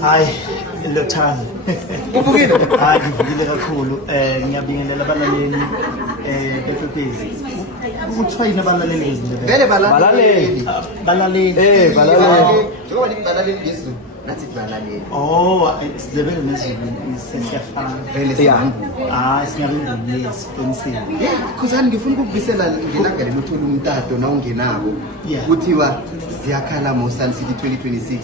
Hayi, Ndothando. Uvukile? Hayi, ngivukile kakhulu. Ngiyabingelela abalaleli beFekwezi. Ukuthwayina abalaleli bezindebe. Vele balaleli. Balaleli. Balaleli. Njengoba nibalaleli ngesiZulu, nathi balaleli. Oh, isindebele nezulu siyafana. Vele siyahambu. Singabe yes, qinisile. Khuzani ngifuna ukubisela ngelanga lelo uthola umtato na ungenako. Kuthiwa ziyakhala Sun City 2026.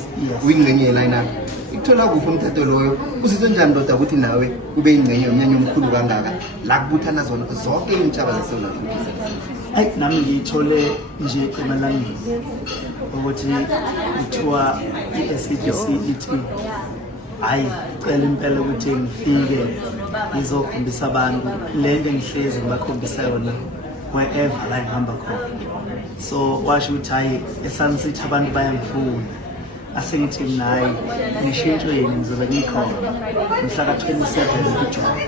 Uyingcenye lineup. Ikuthola kuphi umthetho loyo usizwe njani ndoda ukuthi nawe ube ingcenye yomnyanya omkhulu kangaka la kubuthana zona zonke intshaba zaseSouth Africa? Hayi, nami ngiyithole nje emalangeni ukuthi kuthiwa i-SABC ithi hayi cela impela ukuthi ngifike ngizokhombisa abantu le nto engihlezi ngibakhombisa yona wherever la ngihamba khona. So washo ukuthi hayi eSun City abantu bayangifuna. Asengithi nayi nishintshweni ngizobe ngikhona mhla ka-27 kuJuni.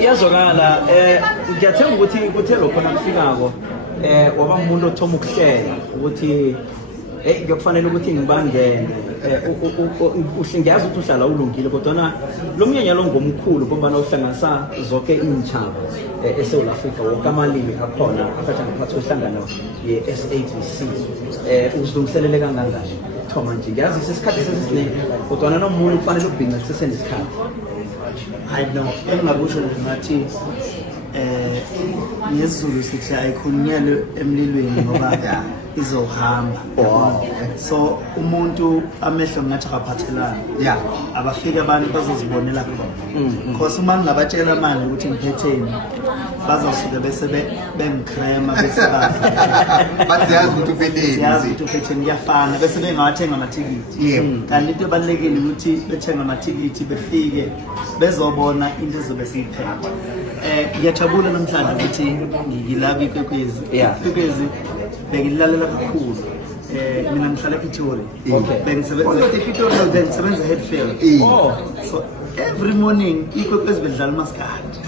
Iyazwakala ngiyathemba ukuthi kuthe lokho nakufikako waba umuntu othoma ukuhlela ukuthi kufanele ukuthi ngibangene ngiyazi ukuthi uhlala ulungile kodwa lo mnyanya lo ngomkhulu ngoba uhlanganisa zonke intshaba eSouth Africa wonke amalimi akhona afaka ngaphansi kwehlangano ye-SABC. Uzilungiselele kangangani Thoma nje ngiyazi isikhathi sesiningi kodwa nomuntu kufanele ubhinqa sisenesikhathi. I know engingakusho nje ngathi ngesiZulu sithi ayikhulunyelwe emlilweni ngoba izohamba. So umuntu amehlo ngathi akaphathelana. Abafike abantu bazozibonela khona. Because uma ngingabatshela manje ukuthi ngiphatheni bazosuka bese bengicrema bese baziyazi ukuthi uphetheni. Siyazi ukuthi uphetheni kuyafana bese bengawathenga amathikithi. Kanti into ebalulekile ukuthi bethenga amathikithi befike bezobona into ezobe siyiphethe. Ngiyajabula namhlanje ukuthi ngilapha iFekwezi. iFekwezi bengilalela kakhulu. Mina ngihlala ePitoli. Bengisebenza Headfield. So every morning iFekwezi bedlala umaskandi.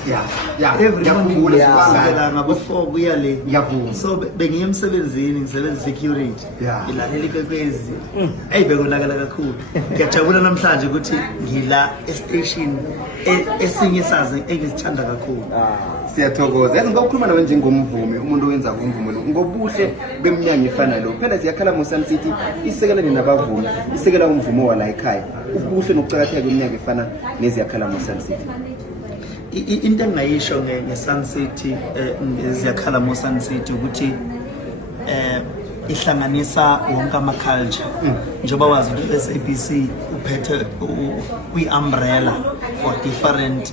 Every morning kusukela ngabo-4 kuya le. So bengiye emsebenzini ngisebenza security. Ngilalela iFekwezi. Bekonakala kakhulu. Ngiyajabula namhlanje ukuthi ngila estation esinye sazi engisithanda kakhulu. Siyathokoza. Yazi ngokukhuluma nawe njengomvumi umuntu owenza umvumo lo ngobuhle beminyanya efana lo. Phela siyakhala Sun City isekela nabavumi, isekela umvumo wala ekhaya. Ubuhle nokucakatheka kweminyanya efana neziyakhala Sun City. Into engayisho ngeSun City ziyakhala Sun City ukuthi ihlanganisa wonke ama-culture. Njengoba wazi ukuthi SABC uphethe umbrella for different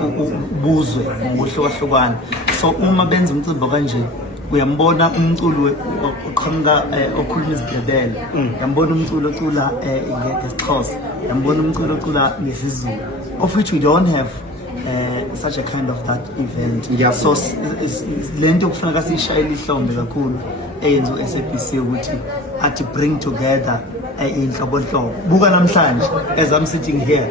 ubuzwe ngokuhlukahlukana. So uma benza umcimbi kanje uyambona umculo oqhamuka okhuluma isiNdebele, uyambona umculo ocula ngesiXhosa, uyambona umculo ocula ngesiZulu, of which we don't have such a kind of that event. So lento kufanele siyishayele ihlombe kakhulu eyenza uSABC ukuthi athi bring together inhlobonhlobo. Buka namhlanje as I'm sitting here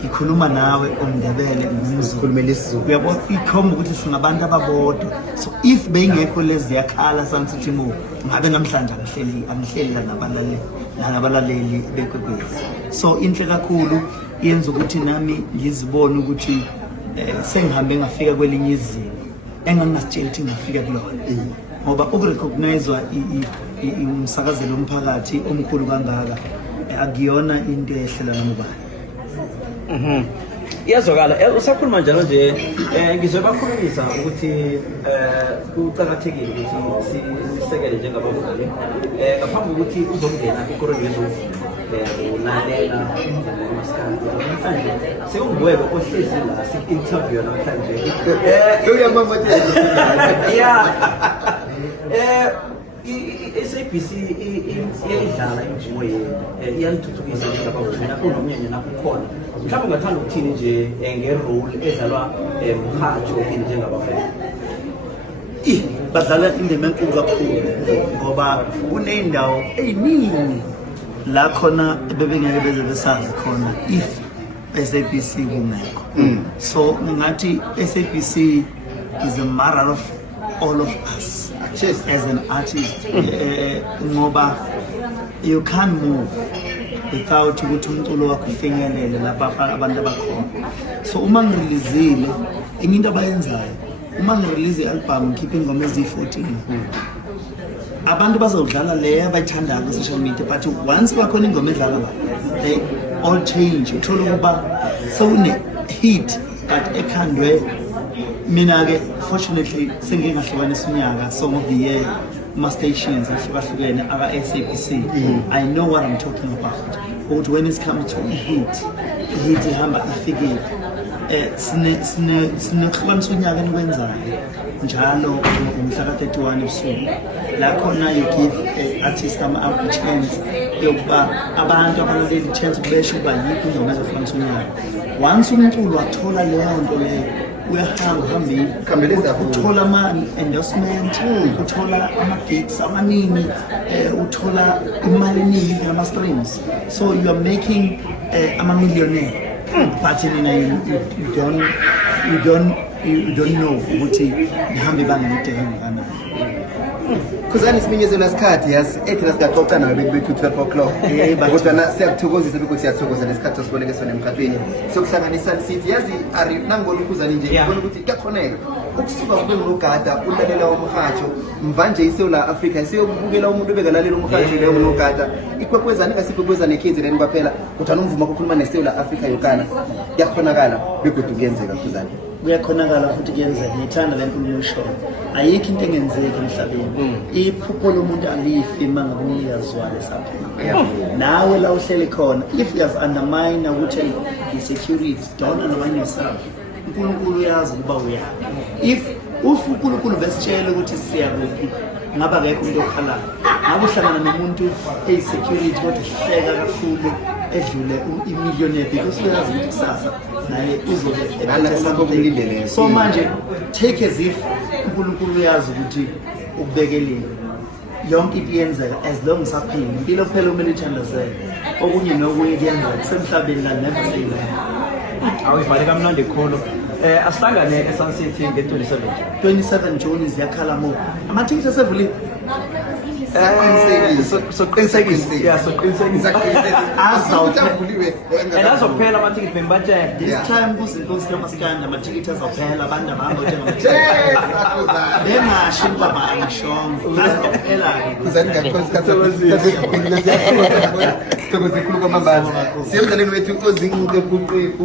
ngikhuluma nawe umNdebele ngizkhulumela isiZulu. Uyabona ikhomba ukuthi singabantu ababodwa. So if bengekho lezi yakhala Sun City mo ngabe namhlanje angihleli nabalaleli beKwekwezi. So inhle kakhulu yenza ukuthi nami ngizibone ukuthi sengihambe ngafika kwelinye izinga engangasitshela ukuthi ngafika kulona. Ngoba ukurecognizewa umsakazelo omphakathi omkhulu kangaka akuyona into ehlela nomubani. Iyazwakala usakhuluma njalo nje ngizobakhulumisa ukuthi kuqhakathekile ukuthi sisekele njengabavumi ngaphambi kokuthi uzongena ikorweni yezovuma unalela umaskandi namhlanje sekunguwe ohlezi la si-interview namhlanje i-SABC iyayidlala imvumo iyangithuthukisa njengabavumi lapho nomnyanya lapho khona. Mhlawumbe ungathanda ukuthini nje nge-role edlalwa umhajo njengabavumi? Badlala indima enkulu kakhulu ngoba kuney'ndawo ey'ningi la khona bebengeke beze besazi khona if SABC kungekho. So ngathi SABC is a matter of all of us as an artist. Ngoba you can't move without ukuthi umculo wakho ufinyelele lapha abantu abakhona. So uma ngireleasile enye into abayenzayo, uma ngirelease i-album ngikhiphe ingoma eziyi-14, abantu bazawudlala leyo abayithandayo ku-social media, but once bakhona ingoma edlala la, they all change. Uthola ukuba sewune-hit but ekhandwe. Mina-ke fortunately sengingahlukanisa unyaka Song of the Year ma-stations ahlukahlukene aka-SABC. I know what I'm talking about. But when it's come to i-hit ihamba ifikile. Sinekuhlukanisa unyaka enikwenzayo njalo ngomhla ka-31 ebusuku la khona you give artist a-chance yokuba abantu abanaleli chance besho ukuba yiphi ingoma ezohlukanisa unyaka. Once umculo wathola leyo nto leyo uyahamba uhambile, uthola ama-endorsement, uthola ama-gigs amaningi, uthola imali eningi nama-streams, so you are making ama-millionaire. But you don't know ukuthi nihambe ibanga elide kangakanani. Khuzani siminyezela isikhathi yazi ethi nasikaxoxa nawe bekubethu 12 o'clock. Kodwa siyakuthokozisa bekuthi siyathokoza lesikhathi osiboneke sona emkhathweni. Sokuhlanganisa sithi yazi ari nangona ukhuzani nje ubona ukuthi kuyakhoneka ukusuka kube ngogada ulalela umhajo mvanje iSouth Africa isiyobukela umuntu obekalalela umhajo leyo ngogada ikwekwezana ngasiphekwezana eKZN kwaphela kodwa nomvuma ukukhuluma neSouth Africa yokana kuyakhonakala begodwa kuyenzeka khuzani. Kuyakhonakala futhi kuyenzeka. Ngithanda le nkulumo eshoyo ayikho into engenzeki emhlabeni. Iphupho lomuntu alifi mangabe uyazwala esaphila. Nawe la uhleli khona, if you have undermine ukuthi i-security, don't undermine yourself. uNkulunkulu uyazi ukuba uyaphi. If uNkulunkulu besitshela ukuthi siya kuphi ngaba akekho umuntu okhalayo. Ngabe uhlangana nomuntu eyi-security kodwa uhleka kakhulu edlule i-millionaire because uyazi ukuthi kusasa naye uzobe. So manje take as if uNkulunkulu uyazi ukuthi ukubekeleni yonke into iyenzeka as long as aphila. Impilo kuphela kumele ithandazeke, okunye nokunye kuyenzeka kusemhlabeni la, never say that. Awuyibhale kamnandi khulu. Asihlangane eSun City nge-27 June ziyakhala mo. Amathikithi asevuliwe. Soqinisekisa. Azophela amathikithi bembatshela. This time kuzinkosi kaMaskandi amathikithi azophela, abantu abahamba bengashi baba angishongo azophela-ke. Khuzani ngakho siyemdlaleni wethu ozinqeqeqequ